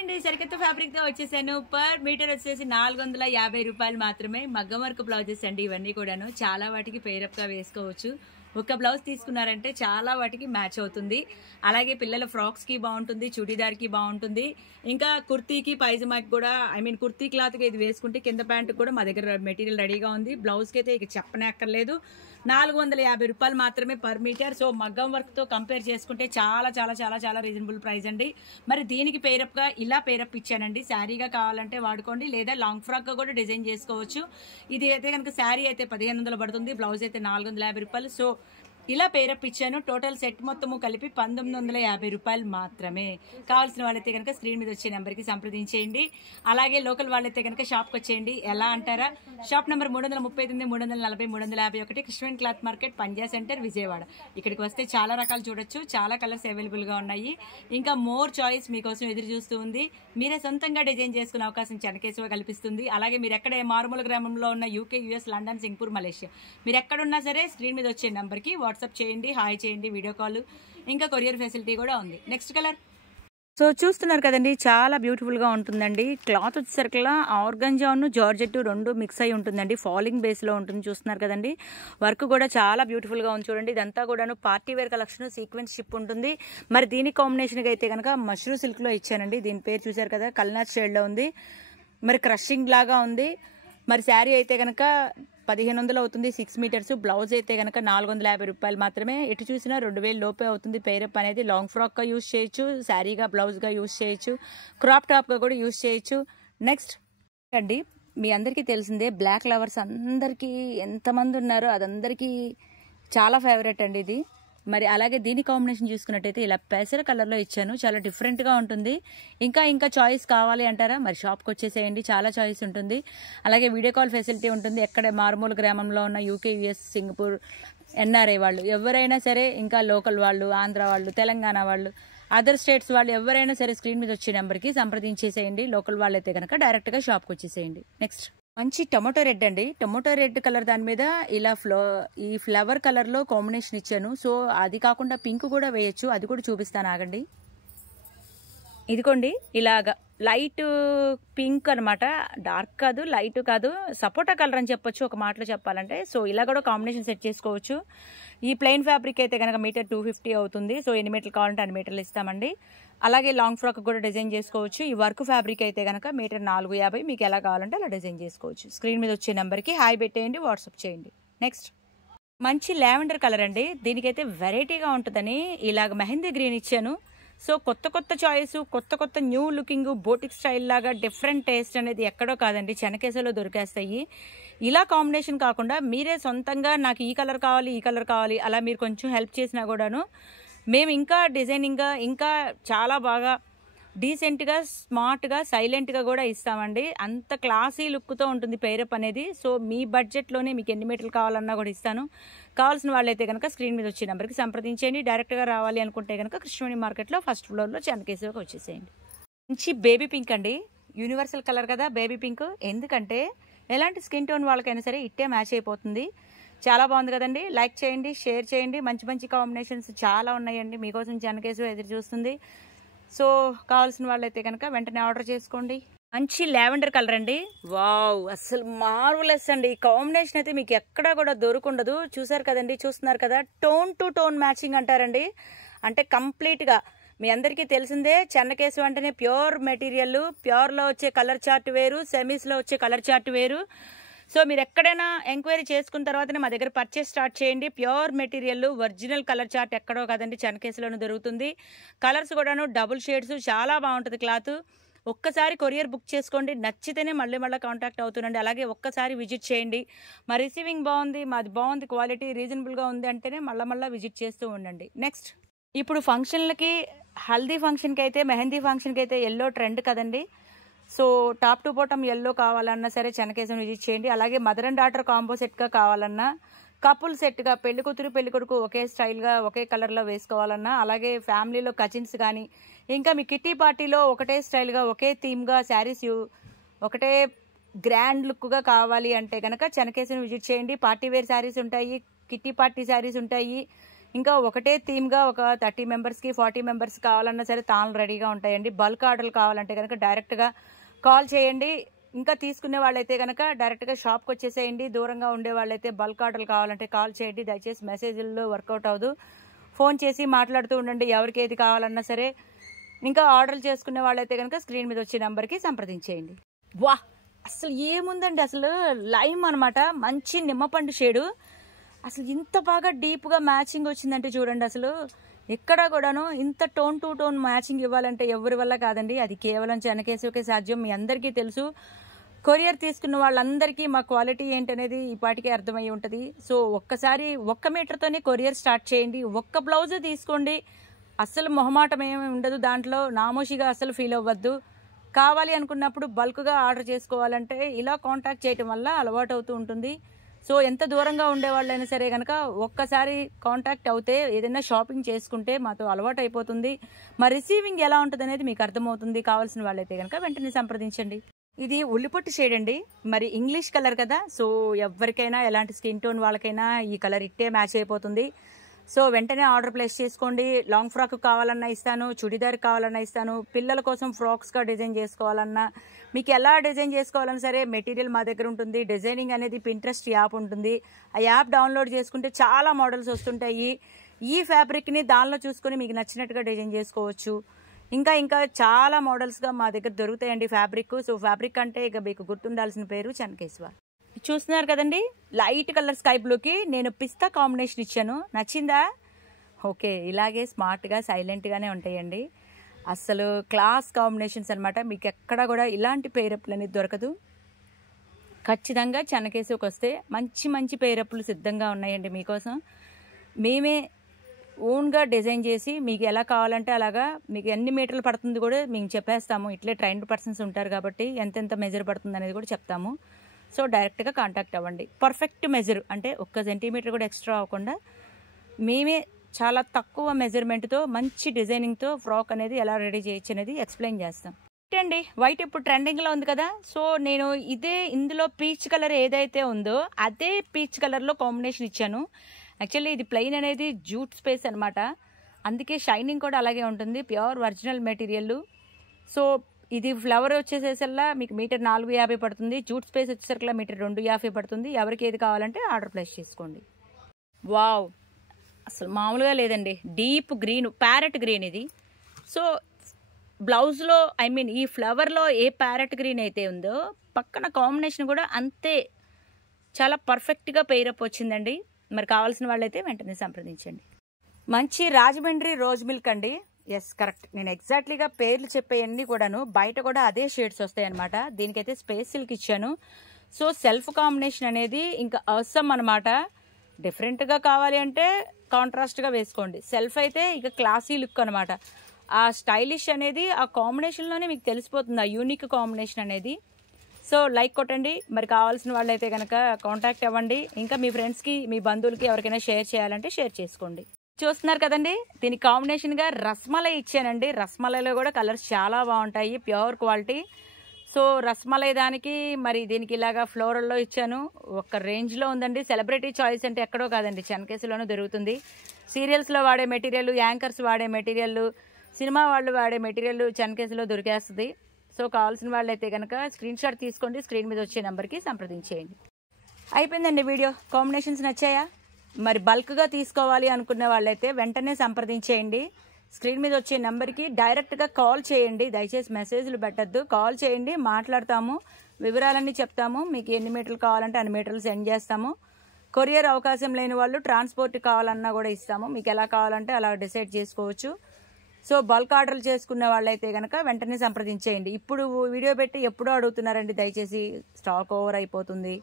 అండి సరికొత్త ఫ్యాబ్రిక్ తో వచ్చేసాను. పర్ మీటర్ వచ్చేసి 450 రూపాయలు మాత్రమే. మగ్గం వర్క్ బ్లౌజెస్ అండి ఇవన్నీ కూడాను. చాలా వాటికి పేరప్ గా వేసుకోవచ్చు. ఒక బ్లౌజ్ తీసుకున్నారంటే చాలా వాటికి మ్యాచ్ అవుతుంది. అలాగే పిల్లల ఫ్రాక్స్ కి బాగుంటుంది, చుడీదార్ కి బాగుంటుంది. ఇంకా కుర్తీకి పైజమాకి కూడా కుర్తీ క్లాత్ కి ఇది వేసుకుంటే కింద ప్యాంట్ కూడా మా దగ్గర మెటీరియల్ రెడీగా ఉంది. బ్లౌజ్ కి అయితే ఇక చెప్పనక్కర్లేదు. 450 రూపాయలు మాత్రమే పర్ మీటర్. సో మగ్గం వర్క్ తో కంపేర్ చేసుకుంటే చాలా చాలా చాలా చాలా రీజనబుల్ ప్రైస్ అండి. మరి దీనికి పేరప్ గా ఇలా పేరప్ ఇచ్చానండి. శారీగా కావాలంటే వాడుకోండి, లేదా లాంగ్ ఫ్రాక్ గా కూడా డిజైన్ చేసుకోవచ్చు. ఇది అయితే కనుక శారీ అయితే 1500 పడుతుంది, బ్లౌజ్ అయితే 450 రూపాయలు. సో ఇలా పేరప్ ఇచ్చాను. టోటల్ సెట్ మొత్తము కలిపి 1950 రూపాయలు మాత్రమే. కావాల్సిన వాళ్ళైతే కనుక స్క్రీన్ మీద వచ్చే నెంబర్కి సంప్రదించేయండి. అలాగే లోకల్ వాళ్ళైతే కనుక షాప్కి వచ్చేయండి. ఎలా అంటారా, shop number 339, 340, 351 Krishna cloth market, Panja centre, Vijayawada. ఇక్కడికి వస్తే చాలా రకాలు చూడొచ్చు, చాలా కలర్స్ అవైలబుల్ గా ఉన్నాయి. ఇంకా మోర్ చాయిస్ మీకోసం ఎదురు చూస్తూ ఉంది. మీరే సొంతంగా డిజైన్ చేసుకునే అవకాశం చెనకేశవ కల్పిస్తుంది. అలాగే మీరు ఎక్కడ మారుమూల గ్రామంలో ఉన్న UK, US, London, Singapore, Malaysia, మీరు ఎక్కడున్నా సరే స్క్రీన్ మీద వచ్చే నెంబర్కి వాట్సాప్ చేయండి, హాయ్ చేయండి, వీడియో కాల్, ఇంకా కొరియర్ ఫెసిలిటీ కూడా ఉంది. నెక్స్ట్ కలర్ సో చూస్తున్నారు కదండి, చాలా బ్యూటిఫుల్ గా ఉంటుందండి. క్లాత్ వచ్చేసరికల్లా ఆర్గంజాను జార్జెట్ రెండు మిక్స్ అయి ఉంటుందండి. ఫాలింగ్ బేస్ లో ఉంటుంది. చూస్తున్నారు కదండి, వర్క్ కూడా చాలా బ్యూటిఫుల్ గా ఉంది. చూడండి, ఇదంతా కూడాను పార్టీ వేర్ కలెక్షన్, సీక్వెన్స్ షిప్ ఉంటుంది. మరి దీని కాంబినేషన్ గా అయితే కనుక మష్రూ సిల్క్ లో ఇచ్చానండి. దీని పేరు చూసారు కదా, కల్నాథ్ షేడ్ లో ఉంది. మరి క్రషింగ్ లాగా ఉంది. మరి శారీ అయితే కనుక 1500 అవుతుంది, 6 మీటర్స్. బ్లౌజ్ అయితే కనుక 450 రూపాయలు మాత్రమే. ఎటు చూసినా 2000 లోపే అవుతుంది. పేరప్ అనేది లాంగ్ ఫ్రాక్ గా యూజ్ చేయొచ్చు, శారీగా బ్లౌజ్ గా యూజ్ చేయొచ్చు, క్రాప్ టాప్ గా కూడా యూజ్ చేయొచ్చు. నెక్స్ట్ అండి, మీ అందరికీ తెలిసిందే బ్లాక్ లవర్స్ అందరికీ ఎంతమంది ఉన్నారో అదందరికీ చాలా ఫేవరెట్ అండి ఇది. మరి అలాగే దీని కాంబినేషన్ చూసుకున్నట్టయితే ఇలా పెసర కలర్లో ఇచ్చాను. చాలా డిఫరెంట్గా ఉంటుంది. ఇంకా చాయిస్ కావాలి అంటారా, మరి షాప్కి వచ్చేసేయండి, చాలా చాయిస్ ఉంటుంది. అలాగే వీడియో కాల్ ఫెసిలిటీ ఉంటుంది. ఎక్కడ మారుమూల గ్రామంలో ఉన్న యూకే, యూఎస్, సింగపూర్, ఎన్ఆర్ఐ వాళ్ళు ఎవరైనా సరే, ఇంకా లోకల్ వాళ్ళు, ఆంధ్ర వాళ్ళు, తెలంగాణ వాళ్ళు, అదర్ స్టేట్స్ వాళ్ళు ఎవరైనా సరే స్క్రీన్ మీద వచ్చే నెంబర్కి సంప్రదించేసేయండి. లోకల్ వాళ్ళైతే కనుక డైరెక్ట్గా షాప్కి వచ్చేసేయండి. నెక్స్ట్ మంచి టొమాటో రెడ్ అండి. టొమాటో రెడ్ కలర్ దాని మీద ఇలా ఈ ఫ్లవర్ కలర్ లో కాంబినేషన్ ఇచ్చాను. సో అది కాకుండా పింక్ కూడా వేయచ్చు, అది కూడా చూపిస్తాను ఆగండి. ఇదిగోండి, ఇలాగా లైట్ పింక్ అనమాట, డార్క్ కాదు, లైట్ కాదు, సపోటా కలర్ అని చెప్పొచ్చు ఒక మాటలో చెప్పాలంటే. సో ఇలా కూడా కాంబినేషన్ సెట్ చేసుకోవచ్చు. ఈ ప్లెయిన్ ఫ్యాబ్రిక్ అయితే కనుక మీటర్ 250 అవుతుంది. సో ఎన్ని మీటర్లు కావాలంటే అన్ని మీటర్లు ఇస్తామండి. అలాగే లాంగ్ ఫ్రాక్ కూడా డిజైన్ చేసుకోవచ్చు. ఈ వర్క్ ఫ్యాబ్రిక్ అయితే కనుక మీటర్ 450, మీకు ఎలా కావాలంటే అలా డిజైన్ చేసుకోవచ్చు. స్క్రీన్ మీద వచ్చే నెంబర్కి హాయ్ పెట్టేయండి, వాట్సాప్ చేయండి. నెక్స్ట్ మంచి లావెండర్ కలర్ అండి. దీనికైతే వెరైటీగా ఉంటుందని ఇలాగ మెహందీ గ్రీన్ ఇచ్చాను. సో కొత్త చాయిస్, కొత్త న్యూ లుకింగ్, బోటిక్ స్టైల్ లాగా డిఫరెంట్ టేస్ట్ అనేది ఎక్కడో కాదండి, చెనకేసలో దొరికేస్తాయి. ఇలా కాంబినేషన్ కాకుండా మీరే సొంతంగా నాకు ఈ కలర్ కావాలి అలా మీరు కొంచెం హెల్ప్ చేసినా కూడాను మేము ఇంకా డిజైనింగ్గా, ఇంకా చాలా బాగా డీసెంట్గా, స్మార్ట్గా, సైలెంట్గా కూడా ఇస్తామండి. అంత క్లాసీ లుక్తో ఉంటుంది పేరప్ అనేది. సో మీ బడ్జెట్లోనే మీకు ఎన్ని మీటర్లు కావాలన్నా కూడా ఇస్తాను. కావాల్సిన వాళ్ళైతే కనుక స్క్రీన్ మీద వచ్చే నెంబర్కి సంప్రదించండి. డైరెక్ట్గా రావాలి అనుకుంటే కనుక కృష్ణవేణి మార్కెట్లో ఫస్ట్ ఫ్లోర్లో చెనకేశవకి వచ్చేసేయండి. మంచి బేబీ పింక్ అండి, యూనివర్సల్ కలర్ కదా బేబీ పింక్. ఎందుకంటే ఎలాంటి స్కిన్ టోన్ వాళ్ళకైనా సరే ఇట్టే మ్యాచ్ అయిపోతుంది. చాలా బాగుంది కదండి. లైక్ చేయండి, షేర్ చేయండి. మంచి కాంబినేషన్స్ చాలా ఉన్నాయండి. మీకోసం చెనకేశవ ఎదురు చూస్తుంది. సో కావాల్సిన వాళ్ళైతే కనుక వెంటనే ఆర్డర్ చేసుకోండి. మంచి లావెండర్ కలర్ అండి. వావ్, అసలు మార్వలెస్ అండి. ఈ కాంబినేషన్ అయితే మీకు ఎక్కడా కూడా దొరుకుండదు. చూసారు కదండి, చూస్తున్నారు కదా, టోన్ టు టోన్ మ్యాచింగ్ అంటారండి. అంటే కంప్లీట్గా మీ అందరికీ తెలిసిందే, చెన్నకేశవ అంటేనే ప్యూర్ మెటీరియల్. ప్యూర్లో వచ్చే కలర్ చార్ట్ వేరు, సెమీస్లో వచ్చే కలర్ చార్ట్ వేరు. సో మీరు ఎక్కడైనా ఎంక్వైరీ చేసుకున్న తర్వాతనే మా దగ్గర పర్చేస్ స్టార్ట్ చేయండి. Pure material, original colour chart ఎక్కడో కదండి, చెనకేశవలోనూ దొరుకుతుంది. కలర్స్ కూడాను డబుల్ షేడ్స్, చాలా బాగుంటుంది క్లాత్. ఒక్కసారి కొరియర్ బుక్ చేసుకోండి, నచ్చితేనే మళ్ళీ కాంటాక్ట్ అవుతుండండి. అలాగే ఒక్కసారి విజిట్ చేయండి. మా రిసీవింగ్ బాగుంది, మాది బాగుంది, క్వాలిటీ రీజనబుల్గా ఉంది అంటేనే మళ్ళీ విజిట్ చేస్తూ ఉండండి. నెక్స్ట్ ఇప్పుడు ఫంక్షన్లకి, హల్దీ ఫంక్షన్కి అయితే, మెహందీ ఫంక్షన్కి అయితే ఎల్లో ట్రెండ్ కదండి. So top to bottom yellow కావాలన్నా సరే చెనకేశవ విజిట్ చేయండి. అలాగే మదర్ అండ్ డాటర్ కాంబో సెట్గా కావాలన్నా, కపుల్ సెట్గా పెళ్లి కూతురు పెళ్లి కొడుకు ఒకే స్టైల్గా ఒకే కలర్లో వేసుకోవాలన్నా, అలాగే ఫ్యామిలీలో కజిన్స్ కానీ, ఇంకా మీ కిట్టి పార్టీలో ఒకటే స్టైల్గా ఒకే థీమ్గా శారీస్ ఒకటే గ్రాండ్ లుక్గా కావాలి అంటే కనుక చెనకేశవ విజిట్ చేయండి. పార్టీ వేర్ శారీస్ ఉంటాయి, కిట్టి పార్టీ శారీస్ ఉంటాయి, ఇంకా ఒకటే థీమ్గా ఒక 30 మెంబర్స్కి 40 మెంబర్స్ కావాలన్నా సరే తాళ్ళు రెడీగా ఉంటాయండి. బల్క్ ఆర్డర్లు కావాలంటే కనుక డైరెక్ట్గా కాల్ చేయండి. ఇంకా తీసుకునే వాళ్ళైతే కనుక డైరెక్ట్గా షాప్కి వచ్చేసేయండి. దూరంగా ఉండే వాళ్ళైతే బల్క్ ఆర్డర్లు కావాలంటే కాల్ చేయండి. దయచేసి మెసేజ్ల్లో వర్కౌట్ అవ్వదు, ఫోన్ చేసి మాట్లాడుతూ ఉండండి ఎవరికి ఏది కావాలన్నా సరే. ఇంకా ఆర్డర్లు చేసుకునే వాళ్ళైతే కనుక స్క్రీన్ మీద వచ్చే నెంబర్కి సంప్రదించేయండి. వా అసలు ఏముందండి, అసలు లైమ్ అనమాట, మంచి నిమ్మపండు షేడు. అసలు ఇంత బాగా డీప్గా మ్యాచింగ్ వచ్చిందంటే చూడండి, అసలు ఎక్కడా కూడాను ఇంత టోన్ టు టోన్ మ్యాచింగ్ ఇవ్వాలంటే ఎవరి వల్ల కాదండి, అది కేవలం చెన్నకేశవకే సాధ్యం. మీ అందరికీ తెలుసు. కొరియర్ తీసుకున్న వాళ్ళందరికీ మా క్వాలిటీ ఏంటనేది ఈ పాటికే అర్థమయ్యి ఉంటుంది. సో ఒక్కసారి 1 మీటర్తోనే కొరియర్ స్టార్ట్ చేయండి. ఒక్క బ్లౌజే తీసుకోండి, అస్సలు మొహమాటం ఏమి ఉండదు దాంట్లో. నామోషిగా అస్సలు ఫీల్ అవ్వద్దు. కావాలి అనుకున్నప్పుడు బల్క్గా ఆర్డర్ చేసుకోవాలంటే ఇలా కాంటాక్ట్ చేయటం వల్ల అలవాటు అవుతూ ఉంటుంది. సో ఎంత దూరంగా ఉండేవాళ్ళైనా సరే కనుక ఒక్కసారి కాంటాక్ట్ అవుతే ఏదైనా షాపింగ్ చేసుకుంటే మాతో అలవాటు అయిపోతుంది. మా రిసీవింగ్ ఎలా ఉంటుంది అనేది మీకు అర్థమవుతుంది. కావాల్సిన వాళ్ళైతే కనుక వెంటనే సంప్రదించండి. ఇది ఉల్లిపొట్టు షేడ్ అండి, మరి ఇంగ్లీష్ కలర్ కదా, సో ఎవరికైనా ఎలాంటి స్కిన్ టోన్ వాళ్ళకైనా ఈ కలర్ ఇట్టే మ్యాచ్ అయిపోతుంది. సో వెంటనే ఆర్డర్ ప్లేస్ చేసుకోండి. లాంగ్ ఫ్రాక్ కావాలన్నా ఇస్తాను, చుడిదార్ కావాలన్నా ఇస్తాను, పిల్లల కోసం ఫ్రాక్స్గా డిజైన్ చేసుకోవాలన్నా, మీకు ఎలా డిజైన్ చేసుకోవాలన్నా సరే మెటీరియల్ మా దగ్గర ఉంటుంది. డిజైనింగ్ అనేది పింట్రెస్ట్ యాప్ ఉంటుంది. ఆ యాప్ డౌన్లోడ్ చేసుకుంటే చాలా మోడల్స్ వస్తుంటాయి. ఈ ఫ్యాబ్రిక్ని దానిలో చూసుకొని మీకు నచ్చినట్టుగా డిజైన్ చేసుకోవచ్చు. ఇంకా చాలా మోడల్స్గా మా దగ్గర దొరుకుతాయండి ఫ్యాబ్రిక్. సో ఫ్యాబ్రిక్ అంటే ఇక మీకు గుర్తుండాల్సిన పేరు చెన్నకేశవ. చూస్తున్నారు కదండి, లైట్ కలర్ స్కై బ్లూకి నేను పిస్తా కాంబినేషన్ ఇచ్చాను. నచ్చిందా? ఓకే, ఇలాగే స్మార్ట్గా సైలెంట్గానే ఉంటాయండి. అసలు క్లాస్ కాంబినేషన్స్ అనమాట. మీకు ఎక్కడ కూడా ఇలాంటి పేరప్పులు అనేది దొరకదు. ఖచ్చితంగా చెన్నకేశవకి వస్తే మంచి మంచి పేరప్పులు సిద్ధంగా ఉన్నాయండి మీకోసం. మేమే ఓన్గా డిజైన్ చేసి మీకు ఎలా కావాలంటే అలాగా, మీకు ఎన్ని మీటర్లు పడుతుంది కూడా మేము చెప్పేస్తాము. ఇట్లే ట్రైన్డ్ పర్సన్స్ ఉంటారు కాబట్టి ఎంతెంత మెజర్ పడుతుంది అనేది కూడా చెప్తాము. సో డైరెక్ట్గా కాంటాక్ట్ అవ్వండి. పర్ఫెక్ట్ మెజర్ అంటే 1 సెంటీమీటర్ కూడా ఎక్స్ట్రా అవ్వకుండా మేమే చాలా తక్కువ మెజర్మెంట్తో మంచి డిజైనింగ్తో ఫ్రాక్ అనేది ఎలా రెడీ చేయొచ్చు అనేది ఎక్స్ప్లెయిన్ చేస్తాం. అండి వైట్ ఇప్పుడు ట్రెండింగ్లో ఉంది కదా, సో నేను ఇందులో పీచ్ కలర్ ఏదైతే ఉందో అదే పీచ్ కలర్లో కాంబినేషన్ ఇచ్చాను. యాక్చువల్లీ ఇది ప్లెయిన్ అనేది జూట్ స్పేస్ అనమాట, అందుకే షైనింగ్ కూడా అలాగే ఉంటుంది. Pure original material. సో ఇది ఫ్లవర్ వచ్చేసేసల్లా మీకు మీటర్ 450 పడుతుంది. జూట్ స్పేస్ వచ్చేసరికల్లా మీటర్ 250 పడుతుంది. ఎవరికి ఏది కావాలంటే ఆర్డర్ ప్లేస్ చేసుకోండి. వావ్, అసలు మామూలుగా లేదండి. డీప్ గ్రీన్, ప్యారెట్ గ్రీన్ ఇది. సో బ్లౌజ్లో ఈ ఫ్లవర్లో ఏ ప్యారెట్ గ్రీన్ అయితే ఉందో పక్కన కాంబినేషన్ కూడా అంతే చాలా పర్ఫెక్ట్గా పెయిరప్ వచ్చిందండి. మరి కావాల్సిన వాళ్ళైతే వెంటనే సంప్రదించండి. మంచి రాజమండ్రి రోజ్ మిల్క్ అండి. ఎస్ కరెక్ట్, నేను ఎగ్జాక్ట్లీగా పేర్లు చెప్పేవన్నీ కూడాను బయట కూడా అదే షేడ్స్ వస్తాయి అనమాట. దీనికైతే స్పేస్ సిల్క్ ఇచ్చాను. సో సెల్ఫ్ కాంబినేషన్ అనేది ఇంకా అవసరం అనమాట. డిఫరెంట్గా కావాలి అంటే కాంట్రాస్ట్గా వేసుకోండి. సెల్ఫ్ అయితే ఇక క్లాసీ లుక్ అనమాట. ఆ స్టైలిష్ అనేది ఆ కాంబినేషన్లోనే మీకు తెలిసిపోతుంది, ఆ యూనిక్ కాంబినేషన్ అనేది. సో లైక్ కొట్టండి. మరి కావాల్సిన వాళ్ళైతే కనుక కాంటాక్ట్ అవ్వండి. ఇంకా మీ ఫ్రెండ్స్కి మీ బంధువులకి ఎవరికైనా షేర్ చేయాలంటే షేర్ చేసుకోండి. చూస్తున్నారు కదండి, దీనికి కాంబినేషన్గా రస్మలై ఇచ్చానండి. రస్మలైలో కూడా కలర్స్ చాలా బాగుంటాయి, ప్యూర్ క్వాలిటీ. సో రస్మలై దానికి మరి దీనికి ఇలాగా ఫ్లోరల్లో ఇచ్చాను. ఒక రేంజ్లో ఉందండి. సెలబ్రిటీ చాయిస్ అంటే ఎక్కడో కాదండి, చెన్నకేశవలోనూ దొరుకుతుంది. సీరియల్స్లో వాడే మెటీరియల్, యాంకర్స్ వాడే మెటీరియల్, సినిమా వాళ్ళు వాడే మెటీరియల్ చెన్నకేశవలో దొరికేస్తుంది. సో కావాల్సిన వాళ్ళైతే కనుక స్క్రీన్ షాట్ తీసుకోండి, స్క్రీన్ మీద వచ్చే నెంబర్కి సంప్రదించేయండి. అయిపోయిందండి వీడియో. కాంబినేషన్స్ నచ్చాయా? మరి బల్క్గా తీసుకోవాలి అనుకునే వాళ్ళైతే వెంటనే సంప్రదించేయండి. స్క్రీన్ మీద వచ్చే నెంబర్కి డైరెక్ట్గా కాల్ చేయండి. దయచేసి మెసేజ్లు పెట్టద్దు, కాల్ చేయండి, మాట్లాడతాము, వివరాలన్నీ చెప్తాము. మీకు ఎన్ని మీటర్లు కావాలంటే అన్ని మీటర్లు సెండ్ చేస్తాము. కొరియర్ అవకాశం లేని వాళ్ళు ట్రాన్స్పోర్ట్ కావాలన్నా కూడా ఇస్తాము. మీకు ఎలా కావాలంటే అలా డిసైడ్ చేసుకోవచ్చు. సో బల్క్ ఆర్డర్లు చేసుకునే వాళ్ళైతే కనుక వెంటనే సంప్రదించేయండి. ఇప్పుడు వీడియో పెట్టి ఎప్పుడో అడుగుతున్నారండి, దయచేసి స్టాక్ ఓవర్ అయిపోతుంది.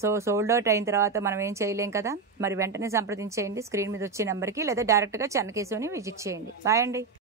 సో సోల్డ్ అవుట్ అయిన తర్వాత మనం ఏం చేయలేం కదా. మరి వెంటనే సంప్రదించేయండి స్క్రీన్ మీద వచ్చే నెంబర్కి, లేదా డైరెక్ట్గా చెన్నకేశవని విజిట్ చేయండి. బాయ్ అండి.